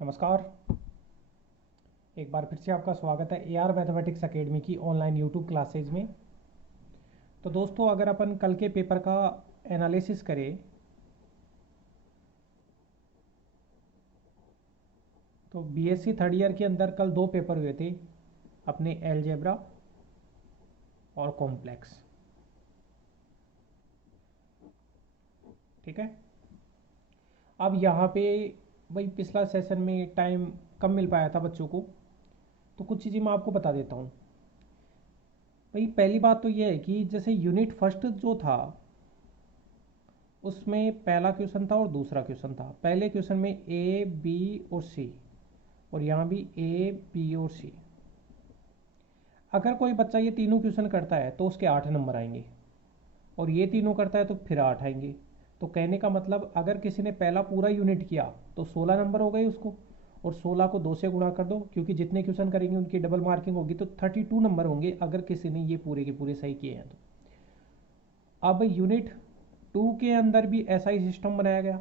नमस्कार। एक बार फिर से आपका स्वागत है AR मैथमेटिक्स एकेडमी की ऑनलाइन यूट्यूब क्लासेज में। तो दोस्तों, अगर अपन कल के पेपर का एनालिसिस करें तो BSc थर्ड ईयर के अंदर कल दो पेपर हुए थे अपने, एलजेब्रा और कॉम्प्लेक्स। ठीक है। अब यहाँ पे भाई पिछला सेशन में टाइम कम मिल पाया था बच्चों को, तो कुछ चीज़ें मैं आपको बता देता हूँ। भाई पहली बात तो ये है कि जैसे यूनिट फर्स्ट जो था उसमें पहला क्वेश्चन था और दूसरा क्वेश्चन था। पहले क्वेश्चन में ए बी और सी, और यहाँ भी ए बी और सी। अगर कोई बच्चा ये तीनों क्वेश्चन करता है तो उसके 8 नंबर आएंगे, और ये तीनों करता है तो फिर 8 आएंगे। तो कहने का मतलब अगर किसी ने पहला पूरा यूनिट किया तो 16 नंबर हो गए उसको, और 16 को 2 से गुणा कर दो क्योंकि जितने क्वेश्चन करेंगे उनकी डबल मार्किंग होगी, तो 32 नंबर होंगे अगर किसी ने ये पूरे के पूरे सही किए हैं तो। अब यूनिट 2 के अंदर भी ऐसा ही सिस्टम बनाया गया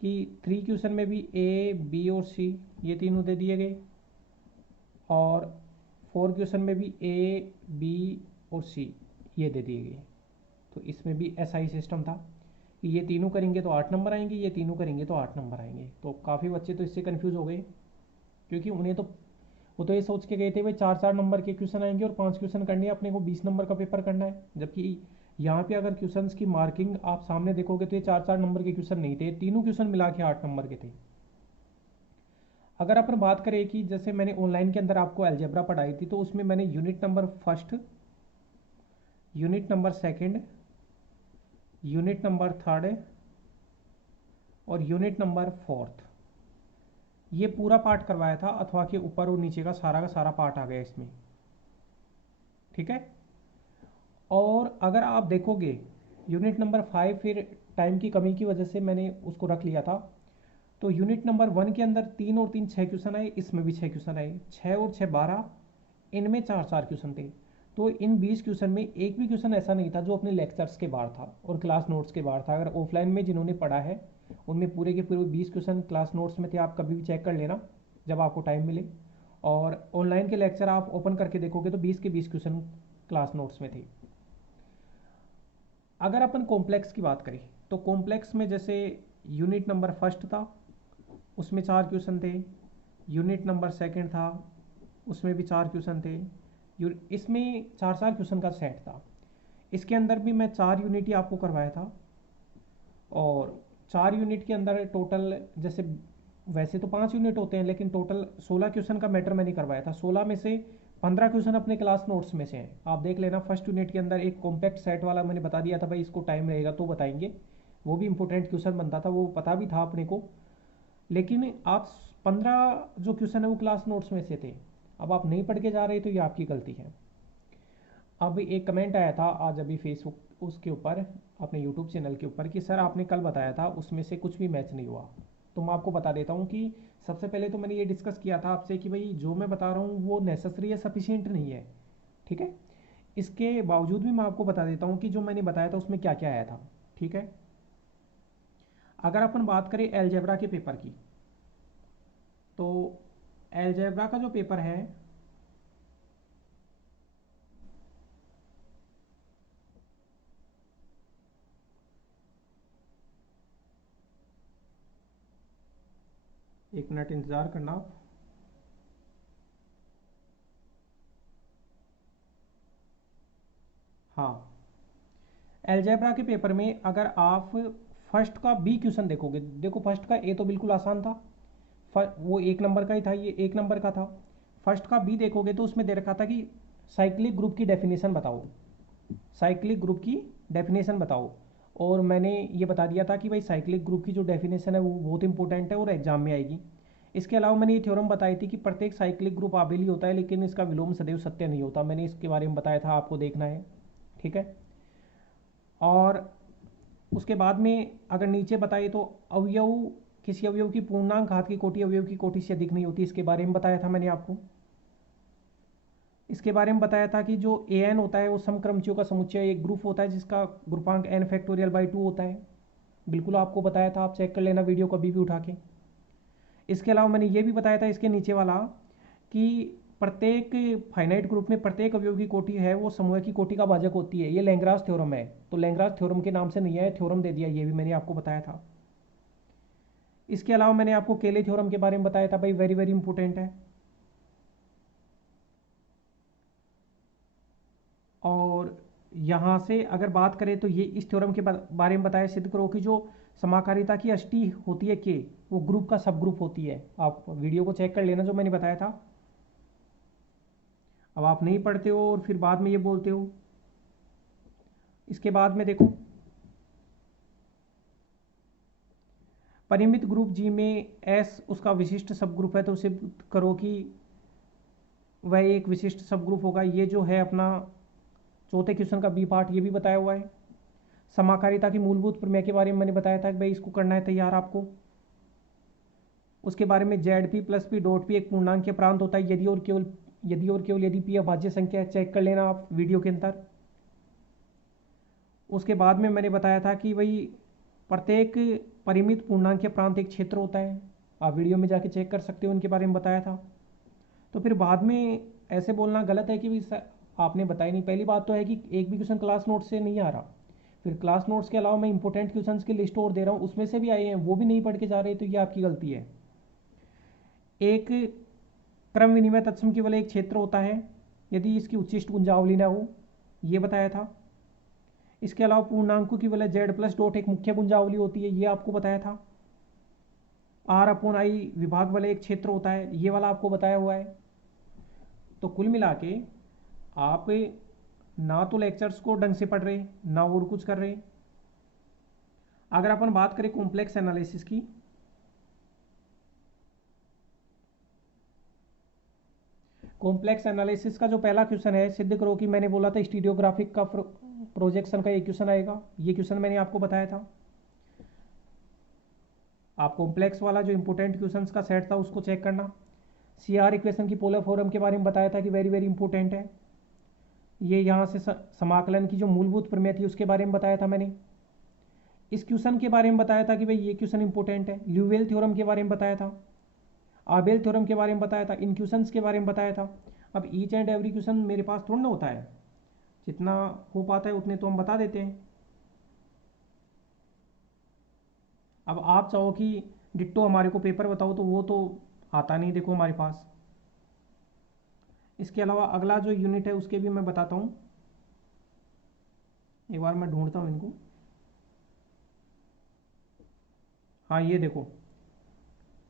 कि 3 क्वेश्चन में भी ए बी और सी ये तीनों दे दिए गए, और 4 क्वेश्चन में भी ए बी और सी ये दे दिए गए। तो इसमें भी ऐसा ही सिस्टम था कि ये तीनों करेंगे तो 8 नंबर आएंगे, ये तीनों करेंगे तो 8 नंबर आएंगे। तो काफ़ी बच्चे तो इससे कन्फ्यूज़ हो गए, क्योंकि उन्हें तो वो तो ये सोच के गए थे भाई 4-4 नंबर के क्वेश्चन आएंगे और 5 क्वेश्चन करने हैं, अपने को 20 नंबर का पेपर करना है। जबकि यहाँ पे अगर क्वेश्चंस की मार्किंग आप सामने देखोगे तो ये 4-4 नंबर के क्वेश्चन नहीं थे, तीनों क्वेश्चन मिला के 8 नंबर के थे। अगर अपन बात करें कि जैसे मैंने ऑनलाइन के अंदर आपको अलजेब्रा पढ़ाई थी, तो उसमें मैंने unit number first, unit number second, unit number third और यूनिट नंबर फोर्थ ये पूरा पार्ट करवाया था, अथवा के ऊपर और नीचे का सारा पार्ट आ गया इसमें। ठीक है। और अगर आप देखोगे यूनिट नंबर 5 फिर टाइम की कमी की वजह से मैंने उसको रख लिया था। तो यूनिट नंबर 1 के अंदर 3 और 3 6 क्वेश्चन आए, इसमें भी 6 क्वेश्चन आए, 6 और 6 12, इनमें 4 4 क्वेश्चन थे। तो इन 20 क्वेश्चन में एक भी क्वेश्चन ऐसा नहीं था जो अपने लेक्चर्स के बाहर था और क्लास नोट्स के बाहर था। अगर ऑफलाइन में जिन्होंने पढ़ा है उनमें पूरे के पूरे 20 क्वेश्चन क्लास नोट्स में थे, आप कभी भी चेक कर लेना जब आपको टाइम मिले। और ऑनलाइन के लेक्चर आप ओपन करके देखोगे तो 20 के 20 क्वेश्चन क्लास नोट्स में थे। अगर अपन कॉम्प्लेक्स की बात करें तो कॉम्प्लेक्स में जैसे यूनिट नंबर फर्स्ट था उसमें 4 क्वेश्चन थे, यूनिट नंबर सेकंड था उसमें भी 4 क्वेश्चन थे, इसमें 4 4 क्वेश्चन का सेट था। इसके अंदर भी मैं 4 यूनिट ही आपको करवाया था, और 4 यूनिट के अंदर टोटल जैसे वैसे तो 5 यूनिट होते हैं, लेकिन टोटल 16 क्वेश्चन का मैटर मैंने करवाया था। 16 में से 15 क्वेश्चन अपने क्लास नोट्स में से हैं, आप देख लेना। फर्स्ट यूनिट के अंदर एक कॉम्पैक्ट सेट वाला मैंने बता दिया था भाई, इसको टाइम रहेगा तो बताएंगे, वो भी इंपॉर्टेंट क्वेश्चन बनता था, वो पता भी था अपने को। लेकिन आप 15 जो क्वेश्चन है वो क्लास नोट्स में से थे। अब आप नहीं पढ़ के जा रहे तो ये आपकी गलती है। अब एक कमेंट आया था आज अभी फेसबुक उसके ऊपर, अपने यूट्यूब चैनल के ऊपर, कि सर आपने कल बताया था उसमें से कुछ भी मैच नहीं हुआ। तो मैं आपको बता देता हूँ कि सबसे पहले तो मैंने ये डिस्कस किया था आपसे कि भाई जो मैं बता रहा हूँ वो नेसेसरी या सफिशियंट नहीं है। ठीक है। इसके बावजूद भी मैं आपको बता देता हूँ कि जो मैंने बताया था उसमें क्या क्या आया था। ठीक है। अगर अपन बात करें एलजेब्रा के पेपर की, तो एलजेब्रा का जो पेपर है, एक मिनट इंतज़ार करना आप। हाँ, एलजेब्रा के पेपर में अगर आप फर्स्ट का बी क्वेश्चन देखोगे, देखो फर्स्ट का ए तो बिल्कुल आसान था, वो 1 नंबर का ही था, ये 1 नंबर का था। फर्स्ट का बी देखोगे तो उसमें दे रखा था कि साइक्लिक ग्रुप की डेफिनेशन बताओ, साइक्लिक ग्रुप की डेफिनेशन बताओ। और मैंने ये बता दिया था कि भाई साइक्लिक ग्रुप की जो डेफिनेशन है वो बहुत इंपॉर्टेंट है और एग्जाम में आएगी। इसके अलावा मैंने ये थ्योरम बताई थी कि प्रत्येक साइक्लिक ग्रुप आबेली होता है, लेकिन इसका विलोम सदैव सत्य नहीं होता। मैंने इसके बारे में बताया था, आपको देखना है। ठीक है। और उसके बाद में अगर नीचे बताए तो अवयव, किसी अवयव की पूर्णांक घात की कोटि अवयव की कोटि से अधिक नहीं होती, इसके बारे में बताया था मैंने आपको। इसके बारे में बताया था कि जो ए एन होता है वो समक्रमचियों का समुच्चय एक ग्रुप होता है जिसका ग्रुपांक एन फैक्टोरियल बाई 2 होता है। बिल्कुल आपको बताया था, आप चेक कर लेना वीडियो कभी भी उठा के। इसके अलावा मैंने ये भी बताया था इसके नीचे वाला कि प्रत्येक फाइनाइट ग्रुप में प्रत्येक अवयव की कोटि है वो समूह की कोटि का भाजक होती है। ये लैंग्राज थ्योरम है, तो लैंग्राज थ्योरम के नाम से नहीं है, थ्योरम दे दिया, ये भी मैंने आपको बताया था। इसके अलावा मैंने आपको केले थ्योरम के बारे में बताया था, भाई वेरी वेरी इंपॉर्टेंट है। और यहाँ से अगर बात करें तो ये इस थ्योरम के बारे में बताया, सिद्ध करो कि जो समाकारिता की अष्टी होती है के, वो ग्रुप का सब ग्रुप होती है। आप वीडियो को चेक कर लेना जो मैंने बताया था। अब आप नहीं पढ़ते हो और फिर बाद में ये बोलते हो। इसके बाद में देखो, परिमित ग्रुप जी में एस उसका विशिष्ट सब ग्रुप है, तो उसे करो कि वह एक विशिष्ट सब ग्रुप होगा। ये जो है अपना चौथे क्वेश्चन का बी पार्ट, ये भी बताया हुआ है। समाकारिता की मूलभूत प्रमेय के बारे में मैंने बताया था कि भाई इसको करना है तैयार आपको। उसके बारे में Z P plus P dot P एक पूर्णांक के प्रांत होता है यदि और केवल यदि पी अभाज्य संख्या है। चेक कर लेना आप वीडियो के अंदर। उसके बाद में मैंने बताया था कि भाई प्रत्येक परिमित पूर्णांक के प्रांत एक क्षेत्र होता है। आप वीडियो में जाके चेक कर सकते हो, उनके बारे में बताया था। तो फिर बाद में ऐसे बोलना गलत है कि भाई आपने बताया नहीं। पहली बात तो है कि एक भी क्वेश्चन क्लास नोट से नहीं आ रहा, फिर क्लास नोट्स के अलावा मैं इंपॉर्टेंट क्वेश्चन की लिस्ट और दे रहा हूँ, उसमें से भी आए हैं, वो भी नहीं पढ़ के जा रहे, तो ये आपकी गलती है। एक क्रम विनिमय तत्सम केवल एक क्षेत्र होता है यदि इसकी उच्चिष्ट गुंजावली ना हो, ये बताया था। इसके अलावा पूर्णांकों की वजह जेड प्लस डॉट एक मुख्य गुंजावली होती है, ये आपको बताया था। आर अपॉन आई विभाग वाला एक क्षेत्र होता है, ये वाला आपको बताया हुआ है। तो कुल मिला के आप ना तो लेक्चर्स को ढंग से पढ़ रहे ना और कुछ कर रहे। अगर अपन बात करें कॉम्प्लेक्स एनालिसिस की, कॉम्प्लेक्स एनालिसिस का जो पहला क्वेश्चन है, सिद्ध करो कि मैंने बोला था स्टीरियोग्राफिक का प्रोजेक्शन का एक क्वेश्चन आएगा। ये क्वेश्चन मैंने आपको बताया था। आप कॉम्प्लेक्स वाला जो इंपोर्टेंट क्वेश्चंस का सेट था उसको चेक करना। सीआर इक्वेशन की पोलर फॉर्म के बारे में बताया था कि वेरी वेरी इंपॉर्टेंट है। ये यहाँ से समाकलन की जो मूलभूत प्रमेय थी उसके बारे में बताया था मैंने। इस क्वेश्चन के बारे में बताया था कि भाई ये क्वेश्चन इंपॉर्टेंट है। ल्यूवेल थ्योरम के बारे में बताया था, आबेल थ्योरम के बारे में बताया था, इन क्वेश्चंस के बारे में बताया था। अब ईच एंड एवरी क्वेश्चन मेरे पास थोड़ा ना होता है, जितना हो पाता है उतने तो हम बता देते हैं। अब आप चाहो कि डिट्टो हमारे को पेपर बताओ, तो वो तो आता नहीं देखो हमारे पास। इसके अलावा अगला जो यूनिट है उसके भी मैं बताता हूँ, एक बार मैं ढूंढता हूँ इनको। हाँ ये देखो,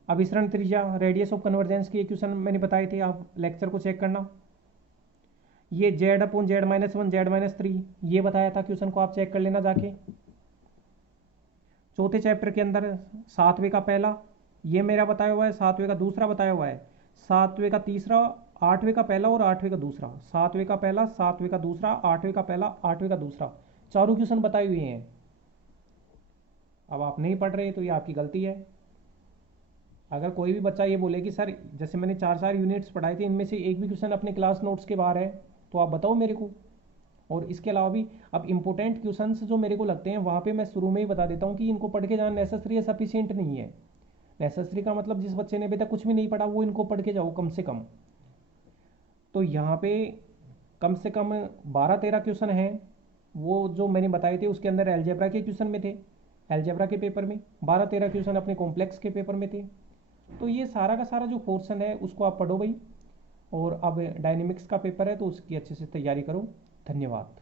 अभिसरण त्रिज्या रेडियस ऑफ कन्वर्जेंस की क्वेश्चन मैंने बताए थे, आप लेक्चर को चेक करना। ये Z upon Z minus one Z minus three, ये बताया था क्वेश्चन को, आप चेक कर लेना जाके। चौथे चैप्टर के अंदर सातवें का पहला ये मेरा बताया हुआ है, सातवें का दूसरा बताया हुआ है, सातवें का तीसरा, आठवें का पहला और आठवें का दूसरा। सातवें का पहला, सातवें का दूसरा, आठवें का पहला, आठवें का दूसरा, चारों क्वेश्चन बताए हुए हैं। अब आप नहीं पढ़ रहे तो ये आपकी गलती है। अगर कोई भी बच्चा ये बोले कि सर जैसे मैंने चार चार यूनिट्स पढ़ाए थे, इनमें से एक भी क्वेश्चन अपने क्लास नोट्स के बाहर है, तो आप बताओ मेरे को। और इसके अलावा भी अब इंपॉर्टेंट क्वेश्चंस जो मेरे को लगते हैं वहाँ पे मैं शुरू में ही बता देता हूँ कि इनको पढ़ के जाना नेसेसरी है, सफिशिएंट नहीं है। नेसेसरी का मतलब जिस बच्चे ने अभी तक कुछ भी नहीं पढ़ा वो इनको पढ़ के जाओ कम से कम। तो यहाँ पे कम से कम 12-13 क्वेश्चन हैं, वो जो मैंने बताए थे उसके अंदर एल्जेब्रा के क्वेश्चन में थे, एल्जेब्रा के पेपर में 12-13 क्वेश्चन अपने कॉम्प्लेक्स के पेपर में थे। तो ये सारा का सारा जो पोर्शन है उसको आप पढ़ो भाई। और अब डायनेमिक्स का पेपर है तो उसकी अच्छे से तैयारी करो। धन्यवाद।